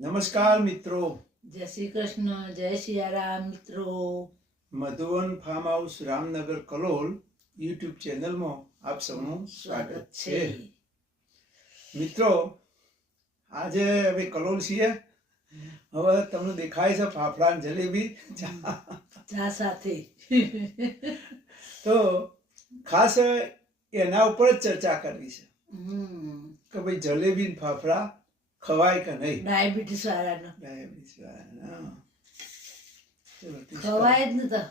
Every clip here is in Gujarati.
નમસ્કાર મિત્રો, જય શ્રી કૃષ્ણ, જય સિયારામ મિત્રો. Madhuvan farm house Ramnagar Kalol YouTube ચેનલમાં આપ સૌનું સ્વાગત છે. મિત્રો, આજે હવે કલોલ છીએ. હવે તમને દેખાય છે ફાફડા અને જલેબી ચા સાથે. તો ખાસ એના ઉપર જ ચર્ચા કરવી છે કે ભાઈ જલેબી ને ફાફડા ખવાય કે નહીં. ડાયાબિટીસ વાળાનો ખવાય જ નતા.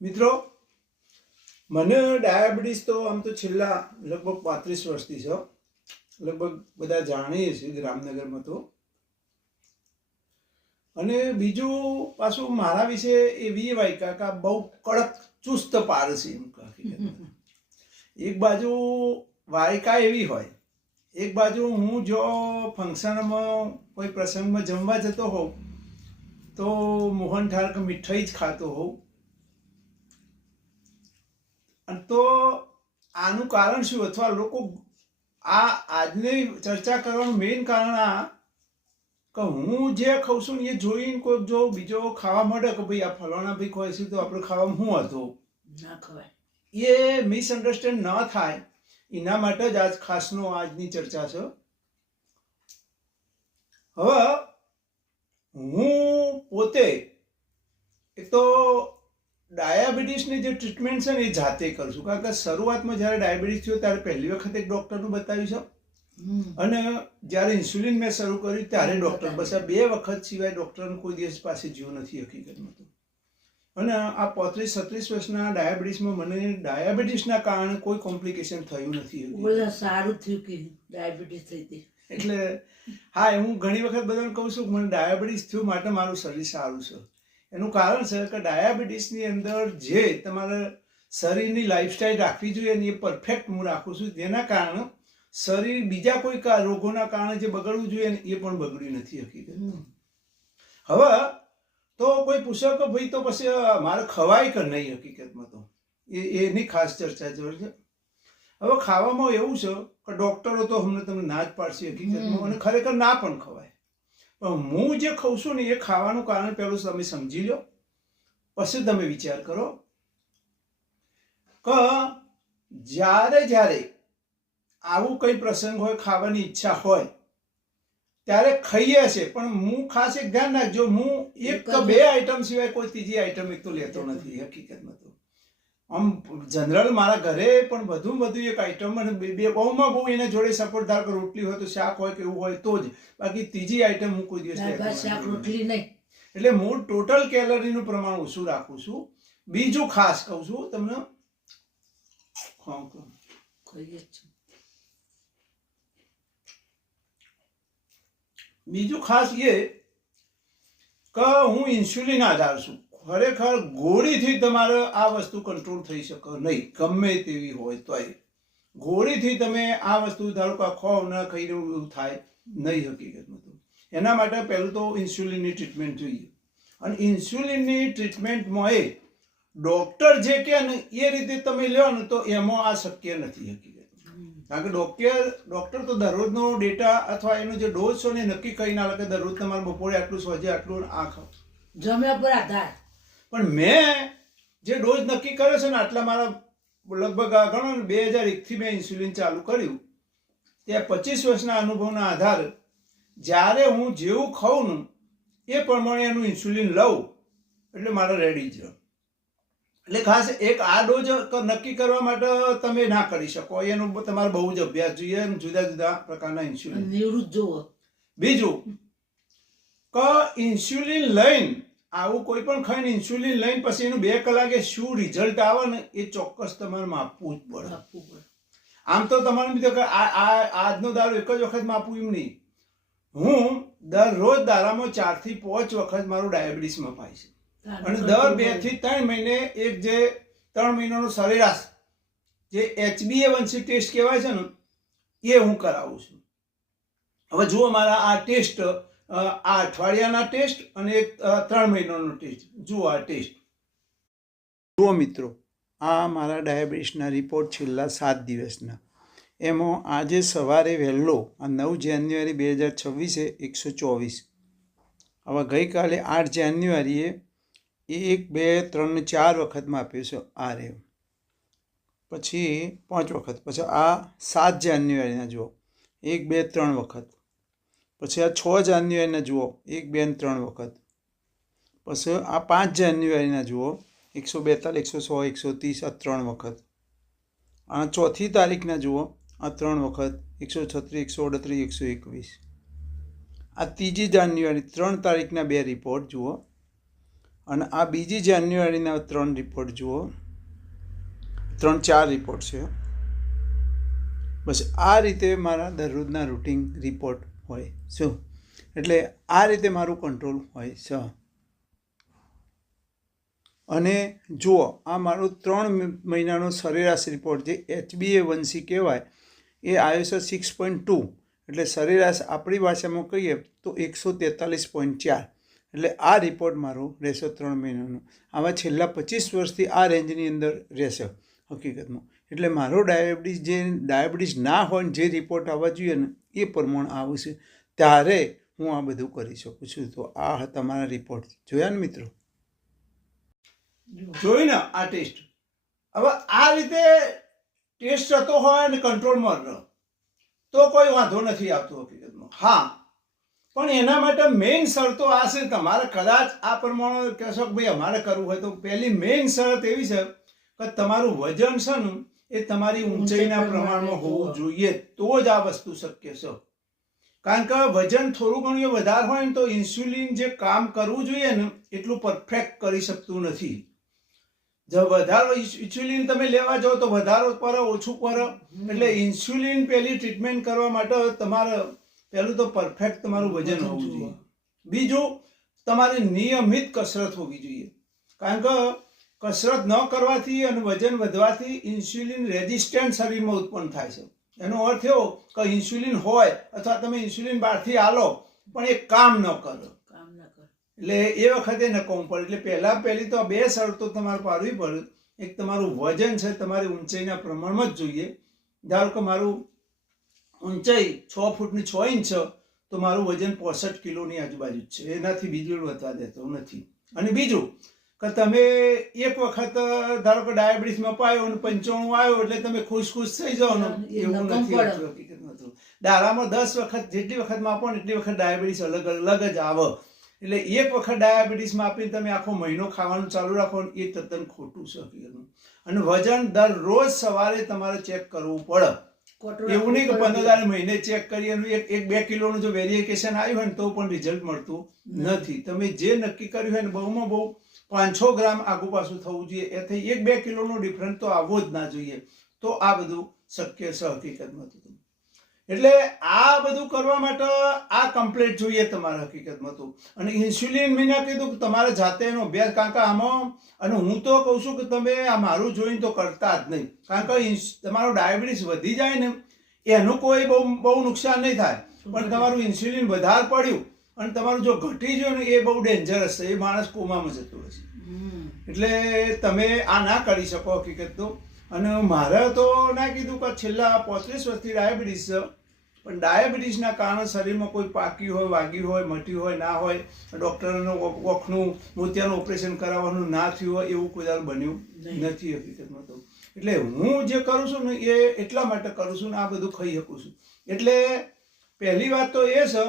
મિત્રો, મને ડાયાબિટીસ તો આમ તો છેલ્લા લગભગ 35 વર્ષથી છે. લગભગ બધા જાણીએ છીએ રામનગરમાં તો. અને બીજું પાછું મારા વિશે એવી વાયકા કે બહુ કડક ચુસ્ત પારસી એમ કહે. એક બાજુ વાયકા એવી હોય, એક બાજુ હું જો ફંક્શનમાં કોઈ પ્રસંગમાં જમવા જતો હોઉં તો મોહનથાળ કે મીઠાઈ જ ખાતો હોઉં. તો આનું કારણ શું, અથવા લોકો આજની ચર્ચા કરવાનું મેઇન કારણ આ કે હું જે ખાઉં છું ને એ જોઈને કોઈ જો બીજો ખાવા માંડે કે ભાઈ આ ફલાણા ભાઈ ખવાય છે તો આપણે ખાવામાં શું હતું, ના ખવાય, એ મિસઅન્ડરસ્ટેન્ડ ન થાય એના માટે જ આજની ચર્ચા છે. હવે હું પોતે એક તો ડાયાબિટીસની જે ટ્રીટમેન્ટ છે ને એ જાતે કરું છું. કારણ કે શરૂઆતમાં જ્યારે ડાયાબિટીસ થયો ત્યારે પહેલી વખત એક ડૉક્ટરનું બતાવ્યું છે, અને જ્યારે ઇન્સ્યુલિન મેં શરૂ કર્યું ત્યારે ડૉક્ટર, બસ આ 2 વખત સિવાય ડૉક્ટરનું કોઈ દિવસ પાસે જીવ નથી હકીકતમાં તો. અને આ 35-36 વર્ષના ડાયાબિટીસમાં મને ડાયાબિટીસના કારણે કોઈ કોમ્પ્લિકેશન થયું નથી. સારું થયું કે ડાયાબિટીસ થઈ હતી. એટલે હા, હું ઘણી વખત બધાને કહું છું કે મને ડાયાબિટીસ થયું માટે મારું શરીર સારું છે. એનું કારણ છે કે ડાયાબિટીસની અંદર જે તમારે શરીરની લાઈફસ્ટાઈલ રાખવી જોઈએ ને એ પરફેક્ટ હું રાખું છું, જેના કારણે શરીર બીજા કોઈ રોગોના કારણે જે બગડવું જોઈએ ને એ પણ બગડ્યું નથી હકીકતમાં. હવે તો કોઈ પૂછે કે ભાઈ તો પછી મારે ખવાય કે નહીં, હકીકતમાં તો એની ખાસ ચર્ચા જરૂર છે. હવે ખાવામાં એવું છે કે ડૉક્ટરો તો અમને તમને ના જ પાડશે હકીકતમાં, અને ખરેખર ના પણ ખવાય. પણ હું જે ખાઉં છું ને એ ખાવાનું કારણ પહેલું તમે સમજી લો, પછી તમે વિચાર કરો કે જ્યારે આવું કંઈ પ્રસંગ હોય, ખાવાની ઈચ્છા હોય ત્યારે ખાઈએ છે. પણ હું ખાસ એક ધ્યાન રાખજો, હું 1 કે 2 આઈટમ સિવાય કોઈ ત્રીજી આઈટમ એક તો લેતો નથી હકીકતમાં તો. આમ જનરલ મારા ઘરે પણ વધુ એક આઈટમ, અને બહુમાં બહુ એના જોડે સપોર્ટદાર કે રોટલી હોય તો શાક હોય કે એવું હોય તો જ, બાકી ત્રીજી આઈટમ હું કોઈ દિવસ લેતો નથી. એટલે હું ટોટલ કેલરીનું પ્રમાણ ઓછું રાખું છું. બીજું ખાસ કહું છું તમને, બીજું ખાસ એ કે હું ઇન્સ્યુલિન આધાર છું. ખરેખર ગોળીથી તમારે આ વસ્તુ કંટ્રોલ થઈ શકે નહીં, ગમે તેવી હોય તોય. ગોળીથી તમે આ વસ્તુ ધારો કે ખાઓ ન ખાઈને એવું થાય નહીં હકીકતમાં તો. એના માટે પહેલું તો ઇન્સ્યુલિનની ટ્રીટમેન્ટ જોઈએ. અને ઇન્સ્યુલિનની ટ્રીટમેન્ટમાં એ ડૉક્ટર જે કહે ને એ રીતે તમે લો ને તો એમાં આ શક્ય નથી હકીકતમાં. કારણ કે ડૉક્ટર તો દરરોજનો ડેટા અથવા એનો જે ડોઝ છે ને નક્કી કરી ના લાગે, દરરોજ તમારે બપોરે આટલું, સોજે આટલું આ ખાઓ, જમ્યા પર આધાર. પણ મેં જે ડોઝ નક્કી કર્યો છે ને આટલા, મારા લગભગ આ ગણો ને 2001થી મેં ઇન્સ્યુલિન ચાલુ કર્યું, ત્યાં 25 વર્ષના અનુભવના આધારે જ્યારે હું જેવું ખાઉં ને એ પ્રમાણે એનું ઇન્સ્યુલિન લઉં એટલે મારે રેડી જ. એટલે ખાસ એક આ ડોઝ નક્કી કરવા માટે તમે ના કરી શકો, એનો તમારે બહુ જ અભ્યાસ જોઈએ, જુદા જુદા પ્રકારના ઇન્સ્યુલિન નિવૃત્ત જોવો. બીજું કે ઇન્સ્યુલિન લઈને આવું કોઈ પણ ખાઈને ઇન્સ્યુલિન લઈને પછી એનું 2 કલાકે શું રિઝલ્ટ આવે ને એ ચોક્કસ તમારે માપવું જ પડે. આમ તો તમારે બીજો આજનો દારૂ એક જ વખત માપવું એમ નહીં. હું દરરોજ દારામાં 4 થી 5 વખત મારું ડાયાબિટીસ મપાય છે, અને દર 2 થી 3 મહિને એક જે 3 મહિનાનો સરેરાશ જે HbA1c ટેસ્ટ કહેવાય છે ને એ હું કરાવું છું. હવે જુઓ મારા આ ટેસ્ટ, આ અઠવાડિયાના ટેસ્ટ અને 3 મહિનાનો ટેસ્ટ. જુઓ આ ટેસ્ટ. જુઓ મિત્રો, આ મારા ડાયાબિટીસના રિપોર્ટ છેલ્લા 7 દિવસના. એમાં આજે સવારે વહેલો આ 9 જાન્યુઆરી 2026 124. હવે ગઈકાલે 8 જાન્યુઆરીએ 1, 2, 3 ને 4 વખત માપ્યો છે આ રહ્યો, પછી 5 વખત, પછી આ 7 જાન્યુઆરીના જુઓ 1, 2, 3 વખત, પછી આ 6 જાન્યુઆરીના જુઓ 1, 2 ને 3 વખત, પછી આ 5 જાન્યુઆરીના જુઓ 142, 100, 130 આ 3 વખત, આ 4મી તારીખના જુઓ આ 3 વખત 136, 138, 121. આ 3જી જાન્યુઆરી 3 તારીખના 2 રિપોર્ટ જુઓ, અને આ 2જી જાન્યુઆરીના 3 રિપોર્ટ જુઓ. 3-4 રિપોર્ટ છે. બસ આ રીતે મારા દરરોજના રૂટીન રિપોર્ટ હોય શું, એટલે આ રીતે મારું કંટ્રોલ હોય છે. અને જુઓ આ મારો 3 મહિનાનો સરેરાશ રિપોર્ટ જે HbA1c કહેવાય એ આવ્યો છે 6.2, એટલે સરેરાશ આપણી ભાષામાં કહીએ તો 143.4. એટલે આ રિપોર્ટ મારો રહેશે 3 મહિનાનો. આવા છેલ્લા 25 વર્ષથી આ રેન્જની અંદર રહેશે હકીકતમાં. એટલે મારો ડાયાબિટીસ ના હોય ને જે રિપોર્ટ આવવા જોઈએ ને એ પ્રમાણે આવશે, ત્યારે હું આ બધું કરી શકું છું. તો આ હતા મારા રિપોર્ટ. જોયા ને મિત્રો? જોઈ ને આ ટેસ્ટ. હવે આ રીતે ટેસ્ટ થતો હોય ને કંટ્રોલમાં રહો તો કોઈ વાંધો નથી આવતો હકીકતમાં. હા, પણ એના માટે મેઇન શરતો આ છે. તમારે કદાચ આ પ્રમાણે કહેશો કે ભાઈ અમારે કરવું હોય તો પહેલી મેઇન શરત એવી છે કે તમારું વજન છે ને એ તમારી ઊંચાઈના પ્રમાણમાં હોવું જોઈએ, તો જ આ વસ્તુ શક્ય છે. કારણ કે વજન થોડું ઘણું વધારે હોય ને તો ઇન્સ્યુલિન જે કામ કરવું જોઈએ ને એટલું પરફેક્ટ કરી શકતું નથી. જો વધારો ઇન્સ્યુલિન તમે લેવા જાઓ તો વધારો પર ઓછું પર, એટલે ઇન્સ્યુલિન પહેલી ટ્રીટમેન્ટ કરવા માટે તમારે પહેલું તો પરફેક્ટ તમારું વજન હોવું જોઈએ. બીજું, તમારી નિયમિત કસરત હોવી જોઈએ. કારણ કે કસરત ન કરવાથી અને વજન વધવાથી ઇન્સ્યુલિન રેઝિસ્ટન્ટ શરીરમાં ઉત્પન્ન થાય છે. એનો અર્થ એવો કે ઇન્સ્યુલિન હોય અથવા તમે ઇન્સ્યુલિન બહારથી આલો પણ એ કામ ન કરો, એટલે એ વખતે નકામું પડે. એટલે પહેલી તો 2 શરતો તમારે પાડવી પડે. એક, તમારું વજન છે તમારી ઊંચાઈના પ્રમાણમાં જ જોઈએ. ધારો કે મારું ઊંચાઈ 6 ફૂટની 6 ઇંચ છે તો મારું વજન 65 કિલોની આજુબાજુ જ છે, એનાથી બીજું વધવા દેતો નથી. અને બીજું કે તમે એક વખત ધારો કે ડાયાબિટીસમાં પાયો અને 95 આવ્યો એટલે તમે ખુશ થઈ જાઓ ને, એવું નથી હોતું હકીકતમાં. તો દાડામાં 10 વખત જેટલી વખત માપો ને એટલી વખત ડાયાબિટીસ અલગ જ આવે. એટલે એક વખત ડાયાબિટીસ માપીને તમે આખો મહિનો ખાવાનું ચાલુ રાખો ને એ તદ્દન ખોટું છે હકીકતમાં. અને વજન દરરોજ સવારે તમારે ચેક કરવું પડે. એવું નહીં કે 15 મહિને ચેક કરી અને 1-2 કિલોનું જો વેરિએશન આવ્યું હોય ને તો પણ રિઝલ્ટ મળતું નથી. તમે જે નક્કી કર્યું હોય ને બહુમાં બહુ 500 ગ્રામ આગુ પાછું થવું જોઈએ. એથી 1-2 કિલોનો ડિફરન્સ તો આવવો જ ના જોઈએ. તો આ બધું શક્ય છે હકીકતમાં. એટલે આ બધું કરવા માટે આ કમ્પ્લીટ જોઈએ તમારે હકીકતમાં. તો અને ઇન્સ્યુલિન મેં ના કીધું કે તમારે જાતે એનો અભ્યાસ, કારણ કે આમાં, અને હું તો કહું છું કે તમે આ મારું જોઈને તો કરતા જ નહીં. કારણ કે તમારો ડાયાબિટીસ વધી જાય ને એનું કોઈ બહુ નુકસાન નહીં થાય, પણ તમારું ઇન્સ્યુલિન વધારે પડ્યું અને તમારું જો ઘટી ગયું ને એ બહુ ડેન્જરસ છે. એ માણસ કોમામાં જતો રહેશે. એટલે તમે આ ના કરી શકો હકીકત તો. અને મારે તો ના કીધું કે છેલ્લા 35 વર્ષથી ડાયાબિટીસ છે, પણ ડાયાબિટીસના કારણે શરીરમાં કોઈ પાક્યું હોય, વાગ્યું હોય, મટ્યું હોય, ના હોય, ડૉક્ટરનું ઓખનું મોતિયાનું ઓપરેશન કરાવવાનું ના થયું હોય, એવું કોઈ વાર બન્યું નથી હકીકતમાં. તો એટલે હું જે કરું છું ને એ એટલા માટે કરું છું ને આ બધું ખાઈ શકું છું. એટલે પહેલી વાત તો એ છે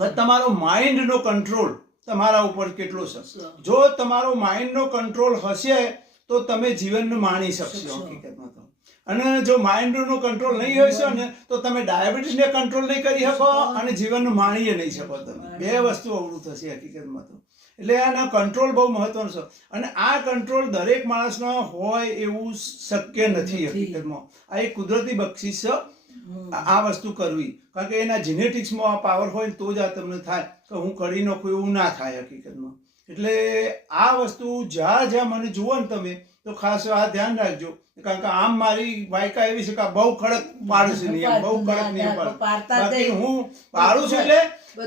કે તમારો માઇન્ડનો કંટ્રોલ તમારા ઉપર કેટલો છે. જો તમારો માઇન્ડનો કંટ્રોલ હશે તો તમે જીવનને માણી શકશો હકીકતમાં. તો અને જો માઇન્ડનો કંટ્રોલ નહીં હશે ને તો તમે ડાયાબિટીસને કંટ્રોલ નહીં કરી શકો અને જીવનને માણી નહીં શકો. તમે 2 વસ્તુ અવળું થશે હકીકતમાં. તો એટલે આનો કંટ્રોલ બહુ મહત્વનો છે. અને આ કંટ્રોલ દરેક માણસનો હોય એવું શક્ય નથી હકીકતમાં. આ એક કુદરતી બક્ષિસ છે આ વસ્તુ કરવી. કારણ કે એના જીનેટિક્સમાં આ પાવર હોય તો જ આ તમને થાય કે હું કરી નાખું એવું ના થાય હકીકતમાં. એટલે આ વસ્તુ જ્યાં મને જુઓ ને તમે તો ખાસ આ ધ્યાન રાખજો, કારણ કે આમ મારી વાયકા એવી છે કે બહુ કડક પાડું છું નિયમ, બહુ કડક નિયમ પાડું. બાકી હું પાડું છું એટલે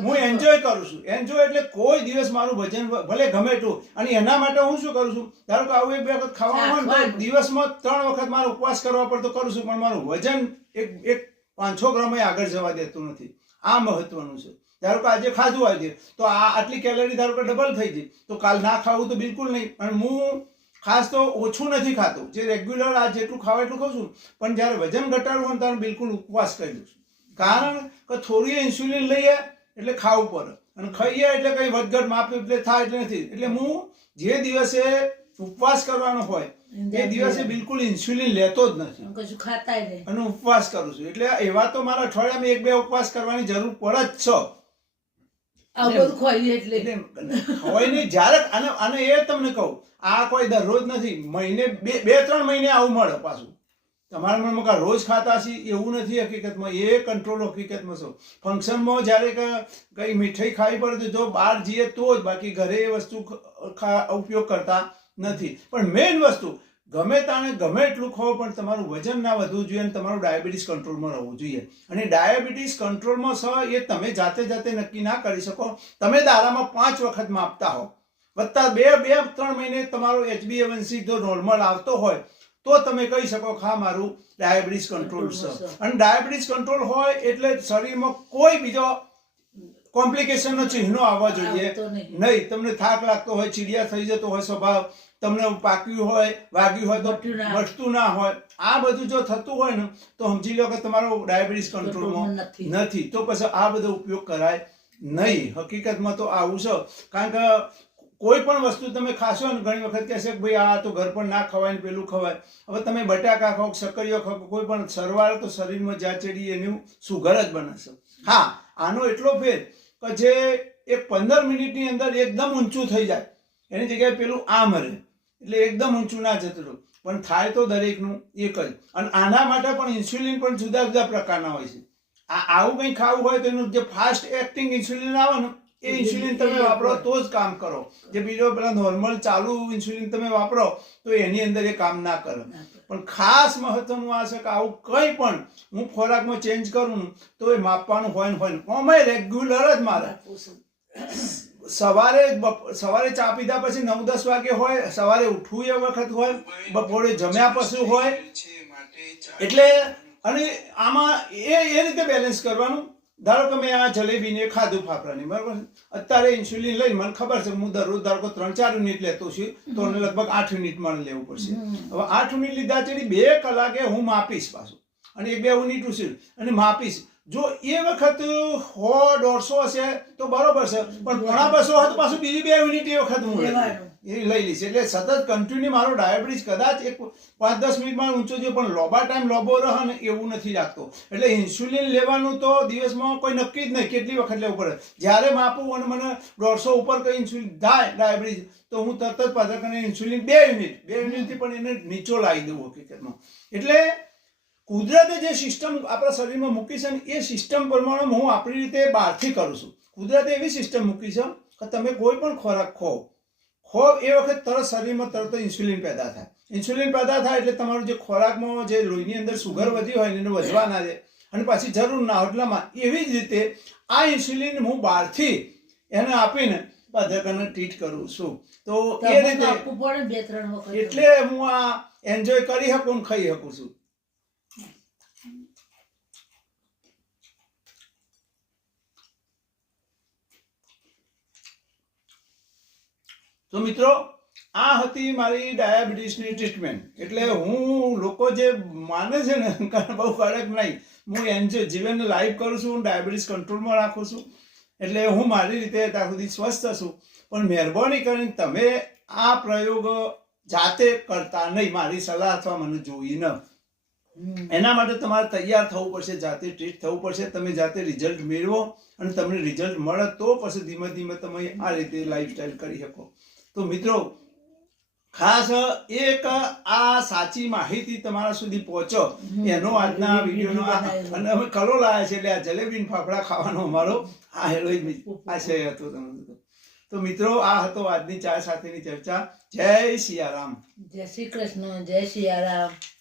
હું એન્જોય કરું છું. એન્જોય એટલે કોઈ દિવસ મારું વજન ભલે ગમે એટલું, અને એના માટે હું શું કરું છું, ધારો કે આવું એક બે વખત ખાવાનું હોય તો દિવસમાં 3 વખત મારો ઉપવાસ કરવા પડતો કરું છું, પણ મારું વજન એક 5-6 ગ્રામ આગળ જવા દેતું નથી. આ મહત્વનું છે. ધારો કે આજે ખાધું, આજે તો આટલી કેલરી ધારો કે ડબલ થઈ ગઈ, તો કાલ ના ખાવું તો બિલકુલ નહીં. અને હું ખાસ તો ઓછું નથી ખાતો, જે રેગ્યુલર આ જેટલું ખાવા એટલું ખાઉં છું, પણ જ્યારે વજન ઘટાડવું હોય ત્યારે બિલકુલ ઉપવાસ કરી દઉં છું. કારણ કે થોડી ઇન્સ્યુલિન લઈએ એટલે ખાવું પડે, અને ખાઈએ એટલે કંઈ વધઘટ માપ એટલે થાય એટલે નથી. એટલે હું જે દિવસે ઉપવાસ કરવાનો હોય એ દિવસે બિલકુલ ઇન્સ્યુલિન લેતો જ નથી, કશું ખાતા નહીં અને ઉપવાસ કરું છું. એટલે એવા તો મારા અઠવાડિયામાં 1-2 ઉપવાસ કરવાની જરૂર પડે જ છે. આ બધું ખવાય એટલે ખવાય નહીં જ્યારે, અને એ તમને કહું, આ કોઈ દરરોજ નથી, મહિને 2-3 મહિને આવું મળે પાછું. તમારા મનમાં કે રોજ ખાતા છીએ એવું નથી હકીકતમાં. એ કંટ્રોલ હકીકતમાં છે. ફંક્શનમાં જ્યારે કંઈ મીઠાઈ ખાવી પડે તો જો બહાર જઈએ તો જ, બાકી ઘરે એ વસ્તુ ઉપયોગ કરતા નથી. પણ મેઇન વસ્તુ ગમે તાણે ગમે એટલું ખાઓ, પણ તમારું વજન ના વધવું જોઈએ અને તમારું ડાયાબિટીસ કંટ્રોલમાં રહેવું જોઈએ. અને ડાયાબિટીસ કંટ્રોલમાં છે એ તમે જાતે નક્કી ના કરી શકો. તમે દાડામાં 5 વખત માપતા હો, વત્તા 2-3 મહિને તમારો HbA1c જો નોર્મલ આવતો હોય તો તમે કહી શકો હા મારું ડાયાબિટીસ કંટ્રોલ છે. અને ડાયાબિટીસ કંટ્રોલ હોય એટલે શરીરમાં કોઈ બીજો કોમ્પ્લિકેશનનો ચિહ્નો આવવા જોઈએ નહીં. તમને થાક લાગતો હોય, ચીડિયા થઈ જતો હોય સ્વભાવ, તમને પાક્યું હોય, વાગ્યું હોય તો મટતું ના હોય, આ બધું જો થતું હોય ને તો સમજી લો કે તમારો ડાયાબિટીસ કંટ્રોલમાં નથી. તો પછી આ બધો ઉપયોગ કરાય નહીં. હકીકતમાં તો આવું છે. કારણ કે કોઈ પણ વસ્તુ તમે ખાશો ને ઘણી વખત કહેશે કે ભાઈ આ તો ઘર પણ ના ખવાય ને પેલું ખવાય. હવે તમે બટાકા ખાઓ, સક્કરીઓ ખાઓ, કોઈ પણ સરવાળે તો શરીરમાં જ્યાં ચડી એનું સુગર જ બને છે. હા, આનો એટલો ફેર કે જે એક 15 મિનિટની અંદર એકદમ ઊંચું થઈ જાય, એની જગ્યાએ પેલું આમ રહે, એટલે એકદમ ઊંચું ના જતું રહે. પણ થાય તો દરેકનું એક જ. અને આના માટે પણ ઇન્સ્યુલિન પણ જુદા જુદા પ્રકારના હોય છે. આવું કંઈ ખાવું હોય તો એનું જે ફાસ્ટ એક્ટિંગ ઇન્સ્યુલિન આવે ને એ ઇન્સ્યુલિન તમે વાપરો તો જ કામ કરો. જે બીજો પેલા નોર્મલ ચાલુ ઇન્સ્યુલિન તમે વાપરો તો એની અંદર એ કામ ના કરે. પણ ખાસ મહત્વનું આ છે કે આવું કંઈ પણ હું ખોરાકમાં ચેન્જ કરું તો એ માપવાનું હોય ને હોય ને ઓમે રેગ્યુલર જ મારે. સવારે ચા પીધા પછી 9-10 વાગે હોય, સવારે ઉઠવું એ વખત હોય, બપોરે જમ્યા પછી હોય. એટલે અને આમાં એ રીતે બેલેન્સ કરવાનું. ધારો કે મેં આ જલેબીને ખાધું ફાફડાની, બરાબર, અત્યારે ઇન્સ્યુલિન લઈને મને ખબર છે હું દરરોજ ધારો કે 3-4 યુનિટ લેતો છું તો લગભગ 8 યુનિટ મને લેવું પડશે. હવે 8 યુનિટ લીધા ચડી 2 કલાકે હું માપીશ પાછું, અને 1-2 યુનિટ ઉછીર અને માપીશ. જો એ વખત 100-150 હશે તો બરોબર છે, પણ 250 હોય તો પાછું બીજી 2 યુનિટ એ વખત હું લઈ લઈશ. એટલે સતત કન્ટિન્યુ મારો ડાયાબિટીસ કદાચ એક 5-10 મિનિટમાં ઊંચો છે, પણ લોબા ટાઈમ લોબો રહે ને એવું નથી લાગતો. એટલે ઇન્સ્યુલિન લેવાનું તો દિવસમાં કોઈ નક્કી જ નહીં કેટલી વખત લેવું પડે. જ્યારે માપું અને મને 150 ઉપર કંઈ ઇન્સ્યુલિન થાય ડાયાબિટીસ તો હું તરત જ પાછા કરીને ઇન્સ્યુલિન 2 યુનિટથી પણ એને નીચો લાવી દઉં હકીકતમાં. એટલે કુદરતે જે સિસ્ટમ આપણા શરીરમાં મૂકી છે ને એ સિસ્ટમ પ્રમાણે હું આપણી રીતે બહારથી કરું છું. કુદરતે એવી સિસ્ટમ મૂકી છે કે તમે કોઈ પણ ખોરાક ખો એ વખત તરત શરીરમાં તરત ઇન્સ્યુલિન પેદા થાય. ઇન્સ્યુલિન પેદા થાય એટલે તમારું જે ખોરાકમાં જે લોહીની અંદર સુગર વધી હોય એને વધવા ના દે, અને પાછી જરૂર ના હોય. એટલામાં એવી જ રીતે આ ઇન્સ્યુલિન હું બહારથી એને આપીને બધાને ટ્રીટ કરું છું. તો એ રીતે એટલે હું આ એન્જોય કરી શકું ને ખાઈ શકું છું. તો મિત્રો, આ હતી મારી ડાયાબિટીસની ટ્રીટમેન્ટ. એટલે હું લોકો જે માને છે ને બહુ કડક નહીં, હું એન્જોય જીવનને લાઈવ કરું છું, હું ડાયાબિટીસ કંટ્રોલમાં રાખું છું. એટલે હું મારી રીતે ત્યાં સુધી સ્વસ્થ છું. પણ મહેરબાની કરીને તમે આ પ્રયોગ જાતે કરતા નહીં, મારી સલાહ અથવા મને જોઈ ન. એના માટે તમારે તૈયાર થવું પડશે, જાતે ટ્રીટ થવું પડશે. તમે જાતે રિઝલ્ટ મેળવો અને તમને રિઝલ્ટ મળે તો પછી ધીમે ધીમે તમે આ રીતે લાઈફસ્ટાઈલ કરી શકો. તો મિત્રો, ખાસ એક આ સાચી માહિતી તમારા સુધી પહોંચો એનો આજના વિડીયોનો અને અમે કલો લાયા છે. એટલે આ જલેબી ફાફડા ખાવાનો અમારો આ આશય હતો. તો મિત્રો આ હતો આજની ચા સાથેની ચર્ચા. જય સિયારામ. જય શ્રી કૃષ્ણ, જય સિયારામ.